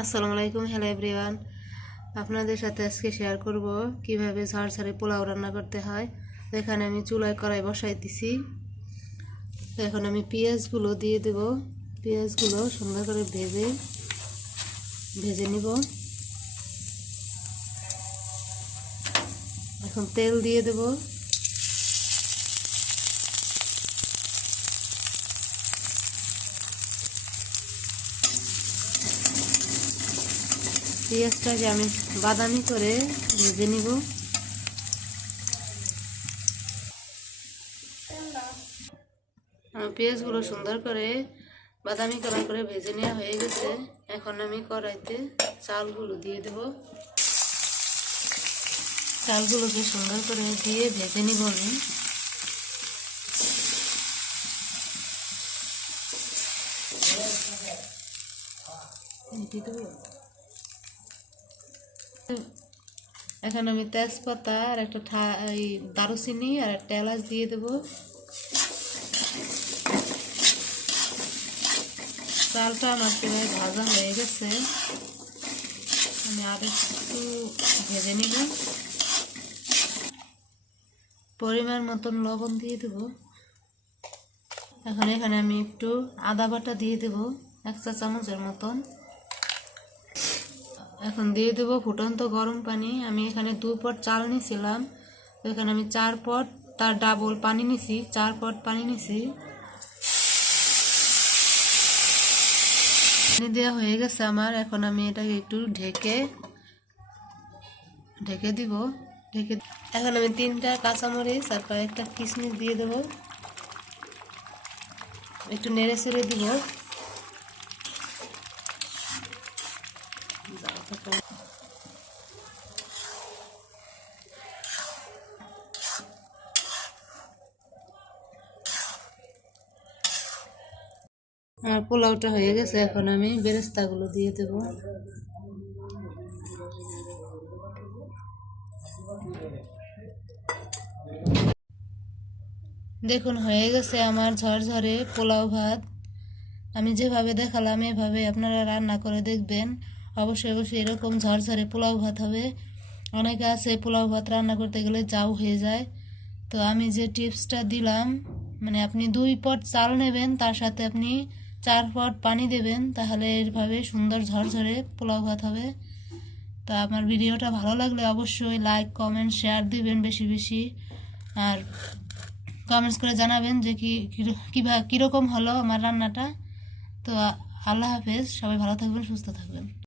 আসসালামু আলাইকুম, hello everyone. আপনাদের সাথে আজকে শেয়ার করব কিভাবে ঝরঝরে পোলাও রান্না করতে হয়। তো এখানে আমি চুলায় কড়াই বসাই দিছি। তো এখন আমি পেঁয়াজগুলো দিয়ে দেব। পেঁয়াজগুলো সুন্দর করে ভেজে নিব। এখন তেল দিয়ে দেব। পেঁয়াজটাকে আমি বাদামি করে ভেজে নিব। পেঁয়াজগুলো সুন্দর করে বাদামি কালার করে ভেজে নেওয়া হয়ে গেছে। এখন আমি কড়াইতে চালগুলো দিয়ে দেব। চালগুলোকে সুন্দর করে দিয়ে ভেজে নিব আমি। এখন আমি তেজপাতা আর একটা দারুচিনি আর একটা এলাচ দিয়ে দেব। চালটা আমার প্রায় ভাজা হয়ে গেছে, আমি আর একটু ভেজে নিব। পরিমাণ মতন লবণ দিয়ে দেব। এখন এখানে আমি একটু আদা বাটা দিয়ে দেব, 1 চা চামচের মতন। এখন দিয়ে দেব ফুটন্ত গরম পানি। আমি এখানে 2 পট চাল নিয়েছিলাম, তো এখানে আমি 4 পট তার ডাবল পানি নিছি, 4 পট পানি নিছি। পানি দেওয়া হয়ে গেছে আমার। এখন আমি এটাকে একটু ঢেকে দিব। এখন আমি 3টা কাঁচামরিচ আর কয়েকটা কিশমিশ দিয়ে দেব। একটু নেড়ে চেড়ে দিব। আমার পোলাওটা হয়ে গেছে। এখন আমি বেরেস্তাগুলো দিয়ে দেব। দেখুন, হয়ে গেছে আমার ঝরঝরে পোলাও ভাত। আমি যেভাবে দেখালাম এভাবে আপনারা রান্না করে দেখবেন। অবশ্যই এরকম ঝরঝরে পোলাও ভাত হবে। অনেকে আছে পোলাও ভাত রান্না করতে গেলে জাউ হয়ে যায়। তো আমি যে টিপসটা দিলাম, মানে আপনি 2 পট চাল নেবেন, তার সাথে আপনি 4 পট পানি দেবেন, তাহলে এভাবে সুন্দর ঝরঝরে পোলাও ভাত হবে। তো আমার ভিডিওটা ভালো লাগলে অবশ্যই লাইক, কমেন্ট, শেয়ার দিবেন বেশি বেশি। আর কমেন্টস করে জানাবেন যে কীরকম হলো আমার রান্নাটা। তো আল্লাহ হাফেজ, সবাই ভালো থাকবেন, সুস্থ থাকবেন।